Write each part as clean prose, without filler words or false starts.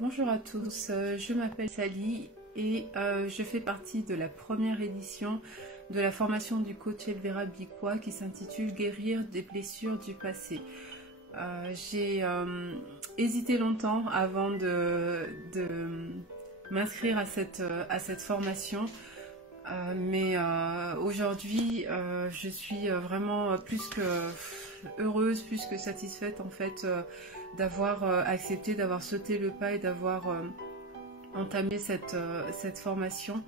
Bonjour à tous, je m'appelle Sally et je fais partie de la première édition de la formation du coach Elvera Bicwa qui s'intitule Guérir des blessures du passé. J'ai hésité longtemps avant de m'inscrire à cette formation, mais aujourd'hui je suis vraiment plus que heureuse, plus que satisfaite en fait d'avoir accepté, d'avoir sauté le pas et d'avoir entamé cette formation.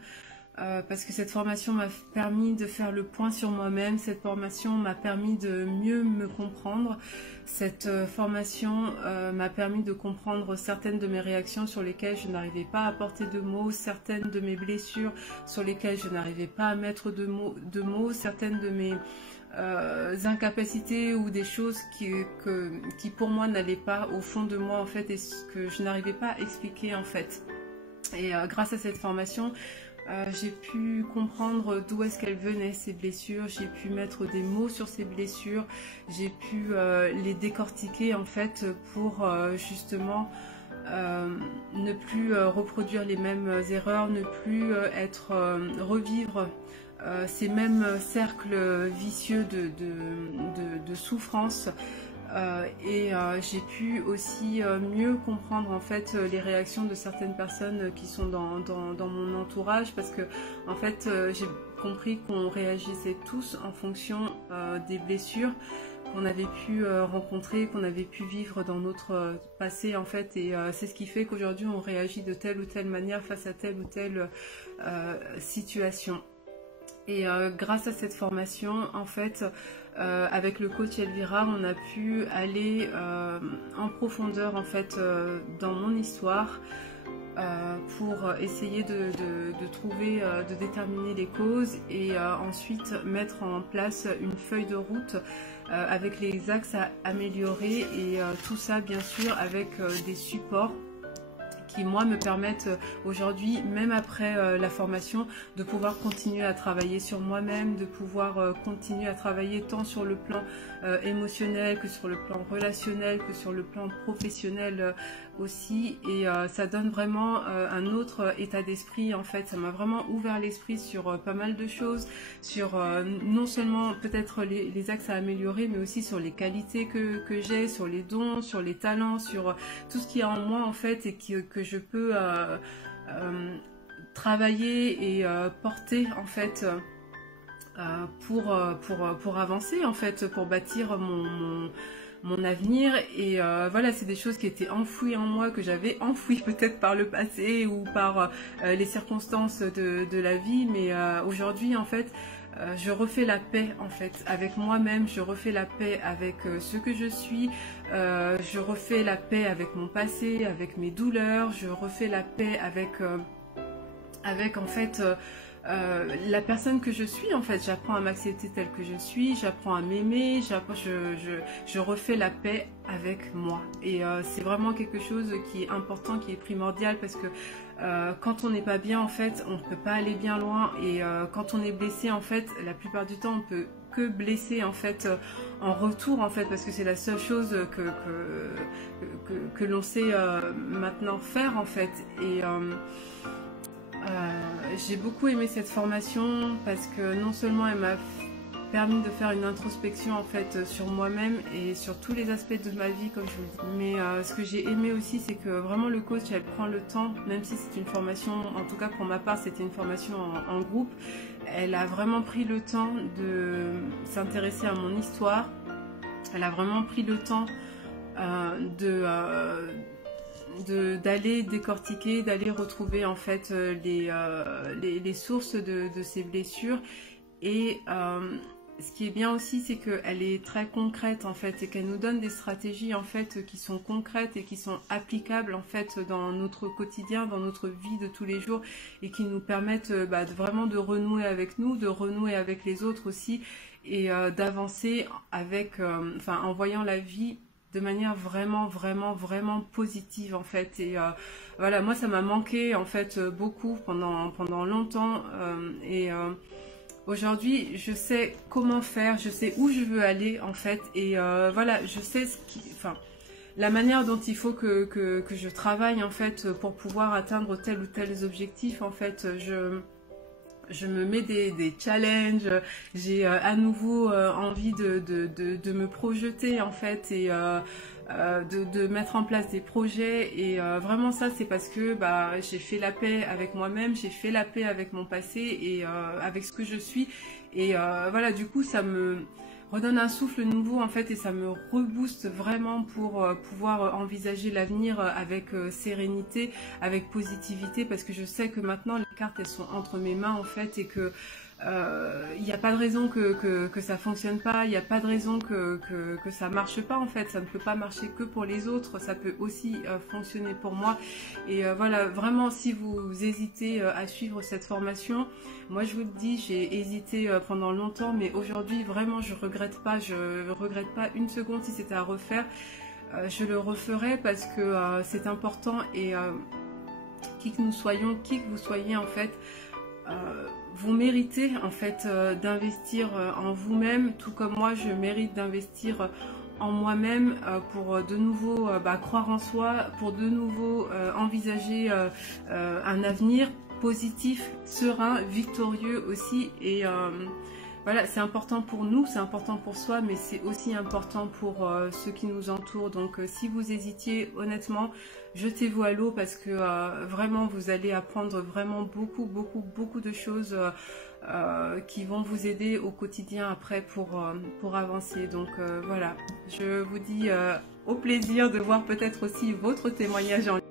Parce que cette formation m'a permis de faire le point sur moi-même, cette formation m'a permis de mieux me comprendre, cette formation m'a permis de comprendre certaines de mes réactions sur lesquelles je n'arrivais pas à apporter de mots, certaines de mes blessures sur lesquelles je n'arrivais pas à mettre de mots, certaines de mes incapacités ou des choses qui pour moi n'allaient pas au fond de moi en fait et ce que je n'arrivais pas à expliquer en fait. Et grâce à cette formation, j'ai pu comprendre d'où est-ce qu'elles venaient ces blessures, j'ai pu mettre des mots sur ces blessures, j'ai pu les décortiquer en fait pour justement ne plus reproduire les mêmes erreurs, ne plus revivre ces mêmes cercles vicieux de souffrance. J'ai pu aussi mieux comprendre en fait les réactions de certaines personnes qui sont dans mon entourage, parce que en fait j'ai compris qu'on réagissait tous en fonction des blessures qu'on avait pu rencontrer, qu'on avait pu vivre dans notre passé en fait, et c'est ce qui fait qu'aujourd'hui on réagit de telle ou telle manière face à telle ou telle situation. Et grâce à cette formation, en fait, avec le coach Elvira, on a pu aller en profondeur en fait dans mon histoire pour essayer de trouver, de déterminer les causes et ensuite mettre en place une feuille de route avec les axes à améliorer, et tout ça bien sûr avec des supports qui moi me permettent aujourd'hui, même après la formation, de pouvoir continuer à travailler sur moi-même, de pouvoir continuer à travailler tant sur le plan émotionnel que sur le plan relationnel, que sur le plan professionnel aussi, et ça donne vraiment un autre état d'esprit en fait. Ça m'a vraiment ouvert l'esprit sur pas mal de choses, sur non seulement peut-être les axes à améliorer, mais aussi sur les qualités que j'ai, sur les dons, sur les talents, sur tout ce qu'il y a en moi en fait et que je peux travailler et porter en fait pour avancer en fait, pour bâtir mon avenir. Et voilà, c'est des choses qui étaient enfouies en moi, que j'avais enfouies peut-être par le passé ou par les circonstances de la vie, mais aujourd'hui en fait je refais la paix en fait avec moi-même, je refais la paix avec ce que je suis, je refais la paix avec mon passé, avec mes douleurs, je refais la paix avec en fait la personne que je suis en fait. J'apprends à m'accepter telle que je suis, j'apprends à m'aimer, je refais la paix avec moi. Et c'est vraiment quelque chose qui est important, qui est primordial, parce que quand on n'est pas bien en fait, on ne peut pas aller bien loin, et quand on est blessé en fait, la plupart du temps on peut que blesser en fait en retour en fait, parce que c'est la seule chose que l'on sait maintenant faire en fait. Et j'ai beaucoup aimé cette formation parce que non seulement elle m'a permis de faire une introspection en fait sur moi-même et sur tous les aspects de ma vie comme je vous le dis, mais ce que j'ai aimé aussi, c'est que vraiment le coach, elle prend le temps, même si c'est une formation, en tout cas pour ma part c'était une formation en groupe, elle a vraiment pris le temps de s'intéresser à mon histoire, elle a vraiment pris le temps d'aller décortiquer, d'aller retrouver en fait les sources de ces blessures. Et ce qui est bien aussi, c'est qu'elle est très concrète en fait, et qu'elle nous donne des stratégies en fait qui sont concrètes et qui sont applicables en fait dans notre quotidien, dans notre vie de tous les jours, et qui nous permettent vraiment de renouer avec nous, de renouer avec les autres aussi, et d'avancer avec, en voyant la vie de manière vraiment positive en fait. Et voilà, moi ça m'a manqué en fait beaucoup pendant longtemps, aujourd'hui je sais comment faire, je sais où je veux aller en fait, et voilà, je sais la manière dont il faut que je travaille en fait pour pouvoir atteindre tel ou tel objectif. En fait, je me mets des challenges, j'ai à nouveau envie de me projeter en fait et de mettre en place des projets et vraiment ça c'est parce que bah, j'ai fait la paix avec moi-même, j'ai fait la paix avec mon passé et avec ce que je suis et voilà, du coup ça me redonne un souffle nouveau en fait et ça me rebooste vraiment pour pouvoir envisager l'avenir avec sérénité, avec positivité, parce que je sais que maintenant les cartes elles sont entre mes mains en fait et que il n'y a pas de raison que ça fonctionne pas, il n'y a pas de raison que ça marche pas en fait, ça ne peut pas marcher que pour les autres, ça peut aussi fonctionner pour moi et voilà, vraiment si vous hésitez à suivre cette formation, moi je vous le dis, j'ai hésité pendant longtemps mais aujourd'hui vraiment je regrette pas une seconde. Si c'était à refaire, je le referais parce que c'est important et qui que nous soyons, qui que vous soyez en fait, vous méritez en fait d'investir en vous-même, tout comme moi je mérite d'investir en moi-même pour de nouveau croire en soi, pour de nouveau envisager un avenir positif, serein, victorieux aussi et voilà, c'est important pour nous, c'est important pour soi, mais c'est aussi important pour ceux qui nous entourent. Donc si vous hésitiez, honnêtement, jetez-vous à l'eau parce que vraiment vous allez apprendre vraiment beaucoup de choses qui vont vous aider au quotidien après pour avancer. Donc voilà, je vous dis au plaisir de voir peut-être aussi votre témoignage en ligne.